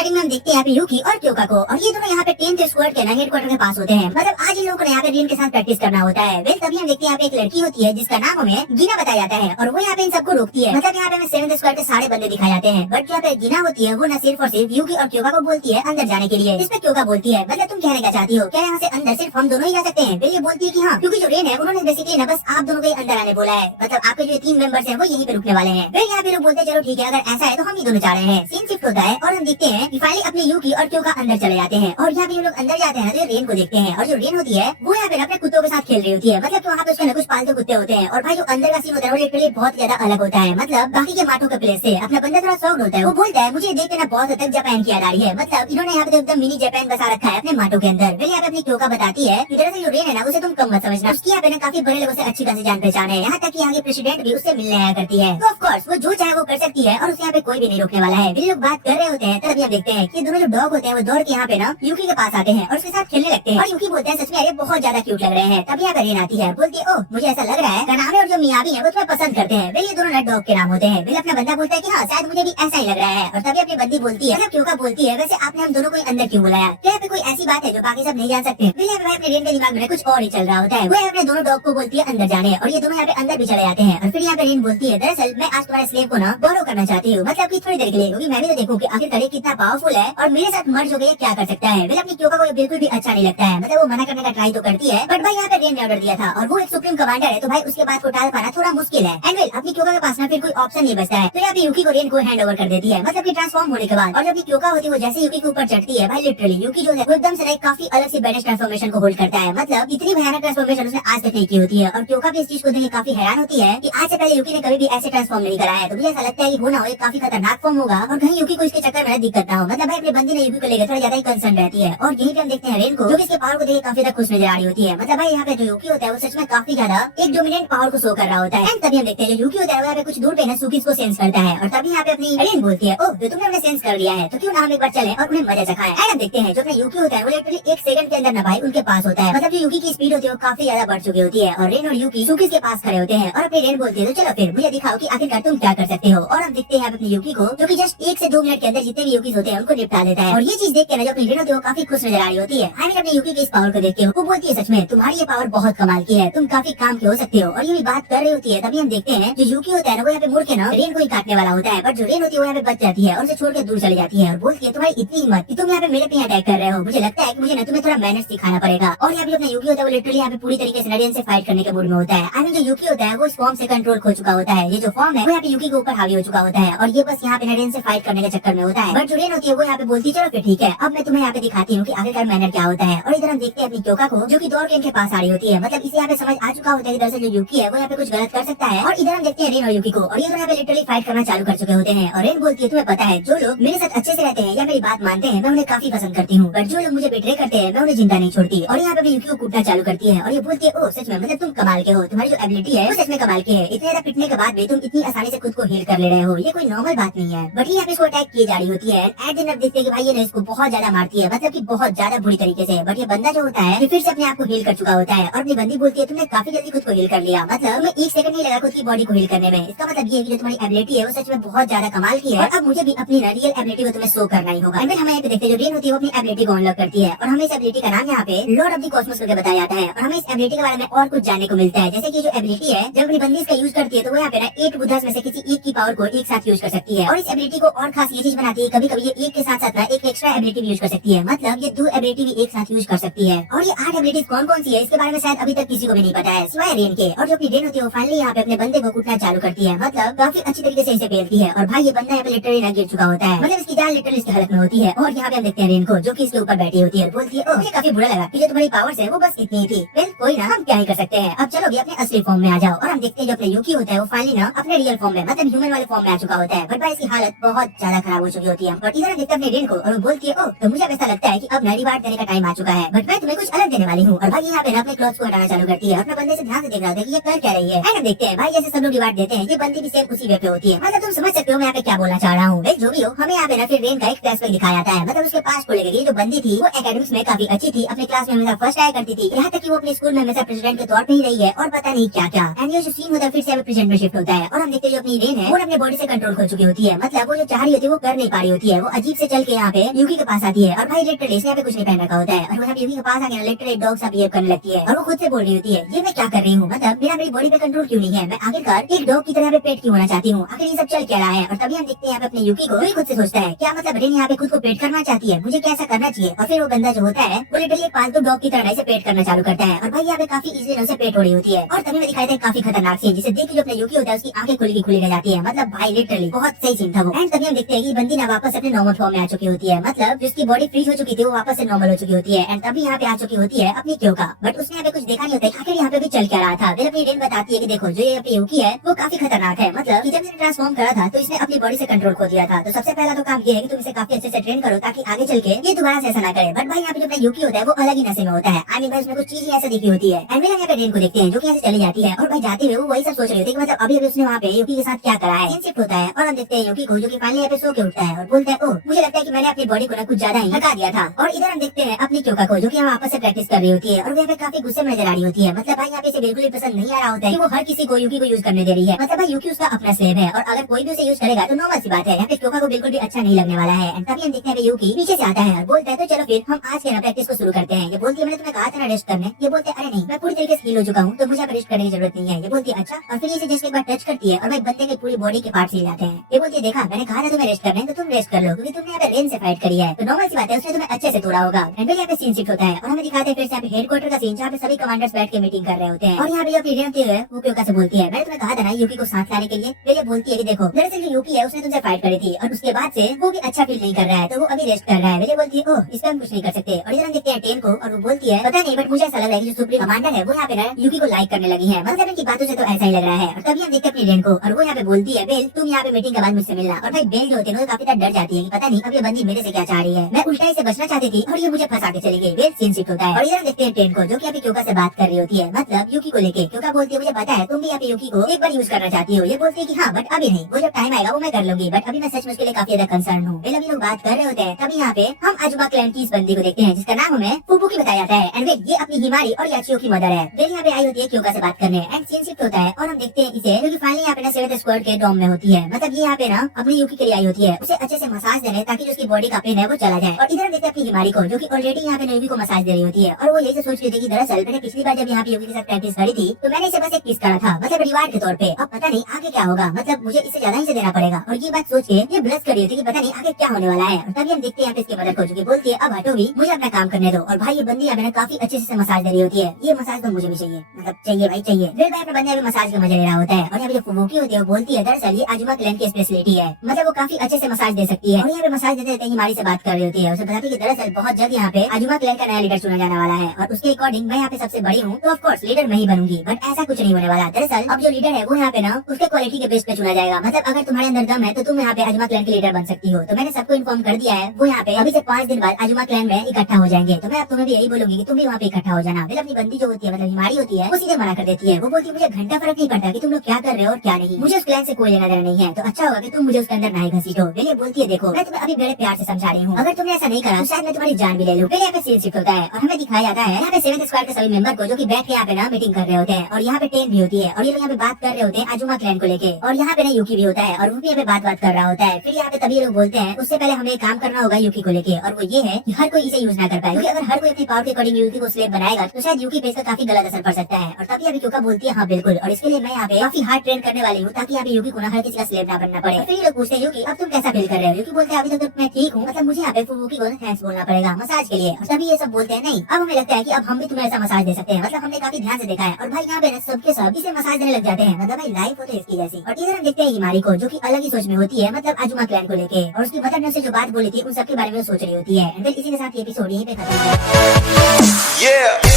Starting में हम देखते हैं यहाँ पे यूकी और क्योका को, और ये दोनों यहाँ पे 10th स्क्वाड के हेडक्वार्टर के पास होते हैं। मतलब आज इन लोगों को यहाँ पे रिन के साथ प्रैक्टिस करना होता है। वेल तभी हम देखते हैं यहाँ पे एक लड़की होती है जिसका नाम हमें गिना बताया जाता है, और वो यहाँ पे इन सबको रोकती है। मतलब यहाँ पे हमें 7th स्क्वाड के सारे बंदे दिखाए जाते हैं, बट यहाँ पे गिना होती है वो न सिर्फ और सिर्फ यूकी और क्योका को बोलती है अंदर जाने के लिए। इसमें क्योका बोलती है मतलब तुम कहने क्या चाहती हो, क्या यहाँ से अंदर सिर्फ हम दोनों ही जा सकते हैं? वेल ये बोलती है कि हाँ, क्योंकि जो रेन है उन्होंने बेसिकली न बस आप दोनों को अंदर आने बोला है, मतलब आपके जो 3 मेंबर्स हैं वो यहीं पे रुकने वाले हैं। फिर यहाँ पे लोग बोलते हैं चलो ठीक है, अगर ऐसा है तो हम ही दोनों जा रहे हैं। सीन शिफ्ट होता है और हम देखते हैं कि फाइनली अपने यूकी और क्योका अंदर चले जाते हैं, और यहाँ पे ये लोग अंदर जाते हैं तो रेन को देखते हैं, और जो रेन होती है वो यहाँ पे अपने कुत्तों के साथ खेल रही होती है। मतलब वहाँ पे उसके कुछ पालतू कुत्ते होते हैं, और भाई जो अंदर का सीन होता है वो लिटरली बहुत ज्यादा अलग होता है। मतलब बाकी के माटों के प्लेस से अपना बंदा थोड़ा शौक होता है, वो बोलता है मुझे देखते ना बहुत हद तक जापान की याद आ रही है। मतलब इन्होंने यहाँ पे एकदम मिनी जापान बसा रखा है अपने माटों के अंदर। फिर यहाँ पे अपनी क्योका बताती है कि दरअसल जो रेन है ना उसे तुम कम मत समझना, उसकी यहाँ पे काफी बड़े लोगों से अच्छी खासी जान पहचान है, यहाँ तक कि यहाँ की प्रेसिडेंट भी उससे मिलने आया करती है। तो ऑफ कोर्स वो जो चाहे वो कर सकती है, और उसे यहाँ पे कोई भी नहीं रोकने वाला है। लोग बात कर रहे होते हैं तभी हम देखते हैं कि दोनों जो डॉग होते हैं वो दौड़ के यहाँ पे ना यूकी के पास आते हैं और उसके साथ खेलने लगते हैं, और यूकी बोलते हैं सच में अरे बहुत ज्यादा क्यूट लग रहे हैं। तभी यहाँ पे रेन आती है, बोलती है ओह मुझे ऐसा लग रहा है कनामे और जो मियाबी है वो तुम्हें पसंद करते हैं। वे ये दोनों नट डॉग के नाम होते हैं। वे अपना बंदा बोलता है कि हाँ शायद मुझे भी ऐसा ही लग रहा है, और तभी अपनी बंदी बोलती है मतलब क्यों का बोलती है वैसे आपने हम दोनों को अंदर क्यों बुलाया, क्या यहाँ पे कोई ऐसी बात है जो बाकी सब नहीं जान सकते? वे यहाँ पे अपने रेन के दिमाग में कुछ और ही चल रहा होता है। वो अपने दोनों डॉग को बोलती है अंदर जाने, और ये दोनों यहाँ पे अंदर भी चले जाते हैं। और फिर यहाँ पे रेन बोलती है दरअसल मैं आज तुम्हारे स्लेव को ना बोरो करना चाहती हूँ, मतलब की थोड़ी देर के लिए, क्योंकि मैं भी तो देखूँ कि आखिर कितना पावरफुल है और मेरे साथ मर्ज हो गया क्या कर सकता है। अपनी क्योका को बिल्कुल भी अच्छा नहीं लगता है, मतलब वो मना करने का ट्राई तो करती है, बट भाई यहाँ पे रेन ने ऑर्डर दिया था और वो एक सुप्रीम कमांडर है, तो भाई उसके बाद को टाल पाना थोड़ा मुश्किल है। एंड वेल अपनी क्योका के पास ना फिर कोई ऑप्शन नहीं बचता है, तो यहाँ पे यूकी को रेन को हैंड ओवर कर देती है, मतलब की ट्रांसफॉर्म होने के बाद। और जब क्योका होती है वो जैसे यूकी के ऊपर चढ़ती है भाई लिटरली यूकी जो है वो एकदम से काफी अलग से बैडेस्ट ट्रांसफॉर्मेशन को होल्ड करता है। मतलब इतनी भयानक ट्रांसफॉर्मेशन उसने आज तक नहीं की होती है, और क्योका भी इस चीज को देख काफी हैरान होती है कि आज से पहले यूकी ने कभी भी ऐसे ट्रांसफॉर्म नहीं कराया है। तो मुझे ऐसा लगता है कि वो ना एक काफी खतरनाक फॉर्म होगा, और कहीं यूकी को इसके चक्कर में दिक्कत ना हो। मतलब भाई अपनी बंदी ने यूकी को लेकर थोड़ा ज्यादा ही कंसर्न रहती है, और यहीं पे हम देखते हैं रेन को जो इसके पावर को देख काफी खुश नजर आ रही होती है। मतलब भाई यहाँ पे जो यूकी होता है वो सच में काफी ज्यादा एक डोमिनेंट पावर को शो कर रहा होता है। एंड तभी हम देखते हैं जो यूकी होता है वो यहाँ पे कुछ दूर पे ना सुकी को सेंस करता है, और तभी यहाँ पे अपनी रेन बोलती है ओह जो तुमने उन्हें सेंस कर लिया है तो क्यों ना हम एक बार चलें और उन्हें मजा चखाएं। एंड हम देखते हैं जो अपना यूकी होता है वो लिटरली 1 सेकंड के अंदर ना भाई उनके पास होता है। मतलब जो यूकी की स्पीड होती है वो काफी ज्यादा बढ़ चुकी होती है, और रेन और यूकी सुकी के पास खड़े होते हैं, और अपनी रेन बोलती है तो चलो फिर मुझे दिखाओ कि आखिरकार तुम क्या कर सकते हो। और हम देखते हैं अपनी यूकी को जो कि जस्ट 1 से 2 मिनट के अंदर जितने भी यूकीज होते हैं उनको निपटा देता है। और ये चीज देख के ना जो अपनी रेन होती है वो काफी खुश नजर आ रही होती है। हमें अपनी यूकी की इस पावर को देखते हो वो बोलती है सच में तुम्हारी ये पावर बहुत कमाल की है, तुम काफी काम के हो सकते हो। और ये भी बात कर रही होती है तभी हम देखते हैं जो यूकी होता है ना वो यहाँ पे मुड़ के ना रेन को ही काटने वाला होता है, बट जो रेन होती है वो यहाँ पे बच जाती है और उसे छोड़ के दूर चली जाती है, और बोलती है तुम्हारी इतनी हिम्मत कि तुम यहाँ पे मेरे पे अटैक कर रहे हो, मुझे लगता है कि मुझे ना तुम्हें थोड़ा मैनर्स सिखाना पड़ेगा। और यहाँ पे अपना यूकी होता है वो लिटरली यहाँ पे पूरी तरीके से रेन से फाइट करने के मूड में होता है। आई मीन जो यूकी होता है वो इस फॉर्म से कंट्रोल खो चुका होता है, ये जो फॉर्म है वो यहाँ पे यूकी के ऊपर हावी हो चुका होता है, और ये बस यहाँ पे रेन से फाइट करने के चक्कर में होता है। बट जो रेन होती है वो यहाँ पे बोलती है चलो फिर ठीक है अब मैं तुम्हें यहाँ पे दिखाती हूँ कि आखिरकार मैनर क्या होता है। और इधर हम देखते हैं अपनी क्योका को जो कि दौड़ के इनके पास आ रही होती है, मतलब इसे यहाँ पे समझ आ चुका होता है कि दरअसल जो यूकी है वो यहाँ पे कुछ गलत कर सकता है। और इधर हम देखते हैं रेन और यूकी को, और ये दोनों यहाँ पे लिटरली फाइट करना चालू कर चुके होते हैं। और रेन बोलती है तुम्हें पता है जो लोग मेरे साथ अच्छे से रहते हैं या मेरी बात मानते हैं मैं उन्हें काफी पसंद करती हूँ, बट जो लोग मुझे बिट्रे करते हैं मैं उन्हें जिंदा नहीं छोड़ती। और यहाँ पे यूकी को कूटना चालू करती है, और ये बोलती है ओह सच में मतलब तुम कमाल के हो, तुम्हारी जो एबिलिटी है वो सच में कमाल की है, इतने ज्यादा पिटने के बाद भी तुम इतनी आसानी से खुद को हील कर ले रहे हो, ये कोई नॉर्मल बात नहीं है। बट यहाँ पे इसको अटैक की जा रही होती है। एट दिन देखते हैं कि भाई ये इसको बहुत ज्यादा मारती है, मतलब की बहुत ज्यादा बुरी तरीके से। बट ये बंदा जो होता है फिर से अपने आप को हील कर चुका होता है, और अपनी बंदी बोलती है तुमने काफी जल्दी खुद को हील कर लिया, मतलब तुम्हें 1 सेकंड नहीं लगा खुद की बॉडी को हील करने में। इसका मतलब ये है कि जो तुम्हारी एबिलिटी है वो सच में बहुत ज्यादा कमाल की है, और अब मुझे भी अपनी रियल एबिलिटी को तुम्हें शो करना ही होगा। हमें यहाँ पे देखते हैं जो रेन होती है वो अपनी एबिलिटी को अनलॉक करती है, और हमें इस एबिलिटी का नाम यहाँ पे लॉर्ड ऑफ द कॉस्मोस करके बताया जाता है। और हमें इस एबिलिटी के बारे में और कुछ जानने को मिलता है, जैसे कि जो एबिलिटी है जब अपनी बंदी इसका यूज करती है तो वो यहाँ पे ना 8 बुद्धास में से किसी एक की पावर को एक साथ यूज कर सकती है। और इस एबिलिटी को और खास ये चीज बनाती है कभी कभी ये एक के साथ साथ ना एक एक्स्ट्रा एबिलिटी भी यूज कर सकती है, मतलब ये 2 एबिलिटी भी एक साथ यूज कर सकती है। और ये 8 एबिलिटीज कौन कौन सी है इसके बारे में शायद अभी तक किसी को भी नहीं पता है सिवाय रेन के। और जो अपनी रेन होती है वो फाइनली यहाँ पे अपने बंदे को कूटना चालू करती है, मतलब काफी अच्छी तरीके से इसे पेलती है, और भाई ये बंदा यहाँ पे लिटरली ना गिर चुका होता है, मतलब इसकी जान लिटरली इसकी हालत में होती है। और यहाँ पे हम देखते हैं रेन को जो कि इसके ऊपर बैठी होती है, बोलती है ओह मुझे काफी बुरा लगा कि जो तुम्हारी पावर्स है वो बस इतनी ही थी। वेल कोई ना हम क्या ही कर सकते हैं, अब चलो भी अपने असली फॉर्म में आ जाओ। और हम देखते हैं जो अपने यूकी होता है वो फाइनली ना अपने रियल फॉर्म में मतलब ह्यूमन वाले फॉर्म में आ चुका होता है, बट भाई इसकी हालत बहुत ज्यादा खराब हो चुकी होती है। और इधर देखते हैं अपने रेन को और वो बोलती है ओह तो मुझे ऐसा लगता है कि अब नई रिवार्ड देने का टाइम आ चुका है, बट मैं तुम्हें कुछ अलग देने वाली हूँ। और भाई यहाँ पे पे अपने क्लॉथ्स को हटाना चालू करती है, अपने बंदे से ध्यान से देख रहा होता है कि ये कर क्या रही है। एंड देखते हैं भाई जैसे सब लोग रिवार्ड देते हैं, ये बंदी भी सेम उसी वे पे होती है। मतलब तुम समझ सकते हो मैं यहाँ पे क्या बोलना चाह रहा हूँ। जो भी हो, हमें यहाँ पे ना फिर रेन का एक फ्लैशबैक दिखाया जाता है। मतलब उसके पास को लेकर जो बंदी थी वो एकेडमिक्स में काफी अच्छी थी, अपने क्लास में हमेशा फर्स्ट आया करती थी, यहाँ तक कि वो अपने स्कूल में हमेशा प्रेसिडेंट के तौर पे ही रही है और पता नहीं क्या क्या। एंड ये जो सीन होता है फिर से हमें प्रेजेंट में शिफ्ट होता है और हम देखते हैं जो अपनी रेन है वो अपने बॉडी से कंट्रोल खो चुकी होती है। मतलब वो जो चाह रही होती है वो कर नहीं पा रही होती है। वो अजीब से चल के यहाँ पे यूकी के पास आती है और भाई लिटरली इसने यहाँ पे कुछ नहीं पहन रखा होता है और वो यूकी के पास आके लिटरली डॉग सा बिहेव करने लगती है और वो खुद से बोल रही होती है ये मैं क्या कर रही हूँ, मतलब मेरा मेरी बॉडी पे कंट्रोल क्यों नहीं है, मैं आखिरकार एक डॉग की तरह यहाँ पे पेट क्यों होना चाहती हूँ, आखिर ये सब चल क्या रहा है। और तभी हम देखते हैं यहाँ पे अपने यूकी को वही खुद से सोचता है क्या मतलब रेन यहाँ पे खुद को पेट करना चाहती है, मुझे कैसा करना चाहिए। और फिर वो बंदा जो होता है वो लिटरली एक पालतू डॉग की तरह इसे पेट करना चालू करता है और भाई यहाँ पे काफी इजीली उसे पेट हो रही होती है। और तभी में दिखाई दे काफी खतरनाक सीन जिसे देख के जो अपना यूकी होता है उसकी आंखें खुली की खुली रह जाती है। मतलब भाई लिटरली बहुत सही सीन था वो। एंड तभी हम देखते हैं कि बंदी ना वापस अपने नॉर्मल फॉर्म में आ चुकी होती है, मतलब जिसकी बॉडी फ्रीज हो चुकी थी वो वापस से नॉर्मल हो चुकी होती है। एंड तभी यहाँ पे आ चुकी होती है अपनी क्यों का, बट उसने यहाँ पे कुछ देखा नहीं होता है आखिर यहाँ पे भी चल क्या रहा था। फिर अपनी रेन बताती है कि देखो जो ये यूकी है वो काफी खतरनाक है, मतलब कि जब इसने ट्रांसफॉर्म करा था तो इसने अपनी बॉडी से कंट्रोल खो दिया था। तो सबसे पहला तो काम ये है कि तुम इसे काफी अच्छे से ट्रेन करो ताकि आगे चल के ये दोबारा से ऐसा ना करे। बट भाई यहाँ पे जो अपना यूकी होता है वो अलग ही नशे में होता है। आई मीन भाई उसमें कुछ चीज ही ऐसा दिखी होती है। एंड यहाँ पे रेन को देखते हैं जो कि यहाँ से चली जाती है और भाई जाते हुए वो वही सब सोच रही होती है कि मतलब अभी उसने वहाँ पे यूकी के साथ क्या करा है। शिफ्ट होता है और हम देखते हैं यूकी को जो कि फाइनली यहाँ पे सो के उठता है और बोलता है ओह मुझे लगता है कि मैंने अपनी बॉडी को ना कुछ ज्यादा ही थका दिया था। और इधर हम देखते हैं अपनी क्योका को जो कि यहाँ वापस से प्रैक्टिस कर रही होती है और वो यहाँ पे काफी गुस्से में नजर आ रही होती है। मतलब भाई यहाँ पे इसे बिल्कुल भी पसंद नहीं आ रहा होता है कि वो हर किसी को यूकी को यूज करने दे रही है। मतलब भाई यूकी उसका अपना स्लेव है और अगर कोई भी उसे यूज करेगा तो नॉर्मल सी बात है, यहाँ पे क्योका को बिल्कुल भी अच्छा नहीं लगने वाला है। तभी हम देखते हैं यूकी पीछे से आता है और बोलता है तो चलो फिर हम आज के ना प्रैक्टिस को शुरू करते हैं। ये बोलती है मैंने तुम्हें कहा था ना रेस्ट करने, ये बोलते अरे नहीं मैं पूरी तरीके से हील हो चुका हूँ तो मुझे अब रेस्ट करने की जरूरत नहीं है। ये बोलती है अच्छा, और फिर इसे जस्ट एक बार टच करती है और भाई बंदे के पूरी बॉडी के पार्ट्स हिल जाते हैं। ये बोलती है देखा मैंने कहा था तुम्हें रेस्ट करने तो तुम रेस्ट कर लो क्योंकि तुमने यहाँ पे रेन से फाइट करी है तो नॉर्मल सी बात है उसने तुम्हें अच्छे से तोड़ा होगा। एंड यहाँ पे सीन शिफ्ट होता है और हमें दिखाते हैं फिर से यहाँ पे हेडक्वार्टर का सीन जहाँ पे सभी कमांडर्स बैठ के मीटिंग कर रहे होते हैं और यहाँ पे जो रेन होती है वो क्योका से बोलती है मैंने तुम्हें कहा था ना यूकी को साथ लाने के लिए। फिर ये बोलती है कि देखो दरअसल जो यूकी है उसने तुमसे फाइट करी थी और उसके बाद से वो भी अच्छा फील नहीं कर रहा है तो वो अभी रेस्ट कर रहा है। ये बोलती है ओह इस पर हम कुछ नहीं कर सकते। और इधर हम देखते हैं टेन को और वो बोलती है पता नहीं बट मुझे ऐसा लग रहा है कि जो सुप्रीम कमांडर है वो यहाँ पे ना यूकी को लाइक करने लगी है, मतलब इनकी बातों से तो ऐसा ही लग रहा है। और तभी हम देखते हैं अपनी रेन को और वो यहाँ पे बोलती है बेल तुम यहाँ पे मीटिंग के बाद मुझसे मिलना। और भाई बेल जो होती है काफी डर जाती है कि पता नहीं अब ये बंदी मेरे से क्या चाह रही है, मैं उल्टा से बचना चाहती थी और ये मुझे फंसा के चली गई। बेल सीन शिफ्ट होता है और इधर देखते हैं टेन को जो कि अभी क्योका से बात कर रही होती है, मतलब यूकी को लेके। क्योका बोलती है मुझे पता है तुम भी यहाँ पे यूकी को एक बार यूज करना चाहती हो। ये बोलती है कि हाँ बट अभी नहीं, वो जब टाइम आएगा वो मैं कर लूंगी, बट अभी मैं सच में उसके लिए काफी ज्यादा कंसर्न हूँ। अभी लोग बात कर रहे होते हैं तभी यहाँ पे हम अजुबा क्लैन की इस बंदी को देखते हैं जिसका नाम हमें फुबुकी बताया जाता है। एंड ये अपनी हिमारी और याचियो की मदर है। बेल यहाँ पे आई होती है क्योका से बात करने एंड सीन शिफ्ट होता है और हम देखते हैं इसे जो कि फाइनली यहाँ पे ना सेवेंथ स्क्वाड के डॉम में होती है। मतलब ये यहाँ पे ना अपनी यूकी के लिए आई होती है उसे अच्छे से मसाज देने ताकि जो उसकी बॉडी का पेन है वो चला जाए। और इधर हम देखते हैं अपनी हिमारी को जो कि ऑलरेडी यहाँ पे यूकी को मसाज दे रही होती है और वो यही से सोच रही थी कि दरअसल मैंने पिछली बार जब यहाँ पे यूकी के साथ प्रैक्टिस करी थी तो मैंने इसे बस एक किस करा था, मतलब रिवार्ड के तौर पे। अब पता नहीं आगे क्या होगा, मतलब मुझे इससे ज्यादा ही से देना पड़ेगा। और ये बात सोच के ये ब्लश कर रही होती है कि पता नहीं आगे क्या होने वाला है। और तभी हम देखते हैं यहाँ पे इसकी मदद को जो कि बोलती है अब हटो भी, मुझे अपना काम करने दो। और भाई ये बंदी यहाँ पे काफी अच्छे से मसाज दे रही होती है। ये मसाज तो मुझे भी चाहिए, मतलब चाहिए भाई चाहिए। फिर भाई अपने बंदे में मसाज का मजा ले रहा होता है और यहाँ पे जो फुबुकी होती है वो बोलती है दरअसल ये अजुमा क्लैन की स्पेशलिटी है, मतलब वो काफी अच्छे से मसाज दे सकती है। और यहाँ पे मसाज देते देते हिमारी से बात कर रही होती है, उसे बताती है कि दरअसल बहुत जल्द यहाँ पे अजुमा क्लैन का नया लीडर चुना जाने वाला है और उसके अकॉर्डिंग मैं यहाँ पे सबसे बड़ी हूँ तो ऑफ कोर्स लीडर मैं ही बनूंगी। बट ऐसा कुछ नहीं होने वाला। दरअसल अब जो लीडर है वो यहाँ पे ना उसके क्वालिटी के बेस पे चुना जाएगा, मतलब अगर तुम्हारे अंदर दम है तो तुम यहाँ पे अजुमा क्लैन के लीडर बन सकती हो। तो मैंने सबको इन्फॉर्म कर दिया है, वो यहाँ पे अभी से 5 दिन बाद अजुमा क्लैन में इकट्ठा हो जाएंगे। तो मैं अब तुम्हें भी यही बोलूंगी कि तुम भी वहाँ पे इकट्ठा हो जाना। फिर अपनी बंदी जो होती है मतलब हिमारी होती है वो सीधे मना कर देती है। वो बोलती है मुझे घंटा फर्क नहीं पड़ता कि तुम लोग क्या कर रहे हो और क्या नहीं, मुझे उस क्लैन से कोई लेना देना नहीं है, तो अच्छा होगा कि तुम मुझे उसके अंदर ना ही घसीटो। ये बोलती है देखो मैं तुम्हें अभी बड़े प्यार से समझा रही हूँ, अगर तुमने ऐसा नहीं करा तो शायद मैं तुम्हारी जान भी ले लूं। फिर यहाँ पे सीन शिफ्ट होता है और हमें दिखाया जाता है यहाँ पे 7th स्क्वाड के सभी मेंबर को जो कि बैठ के यहाँ पे ना मीटिंग कर रहे होते हैं और यहाँ पे टेन भी होती है और ये लोग यहाँ पे बात कर रहे होते हैं अजुमा क्लैन को लेके। और यहाँ पे ना यूकी भी होता है और वो भी यहाँ पे बात कर रहा होता है। फिर यहाँ पे तभी लोग बोलते हैं उससे पहले हमें काम करना होगा यूकी को लेके, और वो ये है कि हर कोई इसे यूज ना कर पाए, क्योंकि अगर हर कोई अपनी पावर के अकॉर्डिंग यूकी को स्लेव बनाएगा तो शायद यूकी पे इसका काफी गलत असर पड़ सकता है। और तभी अभी क्योंकि बोलती है हाँ बिल्कुल, और इसके लिए मैं यहाँ पे काफी हार्ड ट्रेन करने वाली हूँ ताकि यहाँ पे यूकी को ना हर किसी का स्लेव ना बनना पड़े। फिर लोग पूछते हैं यूकी अब तुम कैसा फील कर रहे हो? यूकी बोलते हैं अभी तक तो मैं ठीक हूँ, मतलब मुझे यहाँ पे फुबुकी को थैंक्स बोलना पड़ेगा मसाज के लिए। और तभी ये सब बोलते हैं नहीं अब हमें लगता है कि अब हम भी तुम्हें ऐसा मसाज दे सकते हैं, मतलब हमने काफी ध्यान से देखा है। और भाई यहाँ पे सबके सब इसे मसाज देने लग जाते हैं, मतलब भाई लाइफ होती है इसकी जैसी। और इधर हम देखते हैं हिमारी को जो कि अलग ही सोच में होती है, मतलब अजुमा क्लैन को लेके, और उसकी मदर ने उससे जो बात बोली थी उन सबके बारे में सोच रही होती है। इसी के साथ ये एपिसोड यहीं पे खत्म है।